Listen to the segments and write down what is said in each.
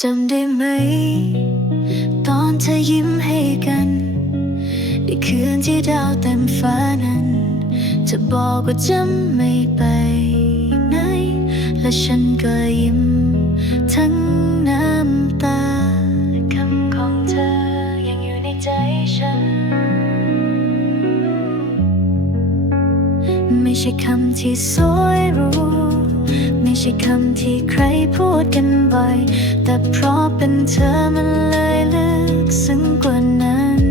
จำได้ไหม ตอนเธอยิ้มให้กันในคืนที่ดาวเต็มฟ้านั้นเธอบอกว่าจะไม่ไปไหน และฉันก็ยิ้ม ทั้งน้ำตาคำของเธอยังอยู่ในใจฉัน ไม่ใช่คำที่สวยรู้ ไม่ใช่คำที่ใครพูดกันบ่อย แต่เพราะเป็นเธอมันเลยลึกซึ้งกว่านั้น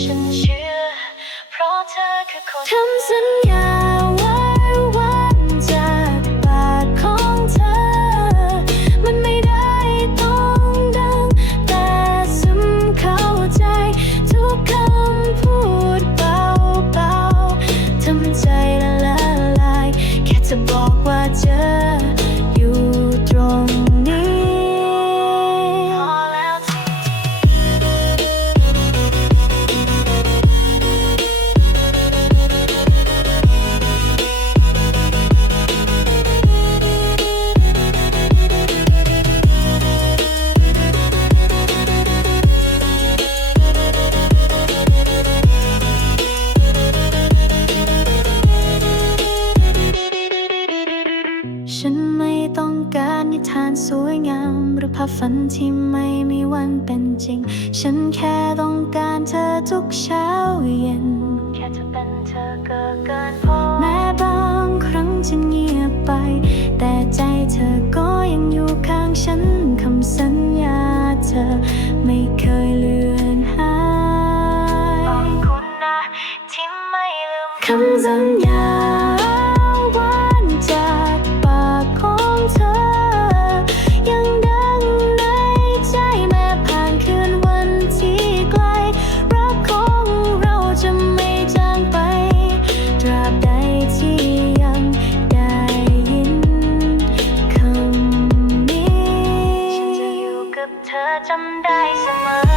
ฉันเชื่อ เพราะเธอคือคนทำสัญญา บ นิทานสวยงาม หรือภาพฝันที่ไม่มีวันเป็นจริง ฉันแค่ต้องการเธอทุกเช้าเย็น แค่จะเป็นเธอก็เกินพอ แม้บางครั้งจะเงียบไป แต่ใจเธอก็ยังอยู่ข้างฉันคำสัญญาเธอไม่เคย จำได้เสมอ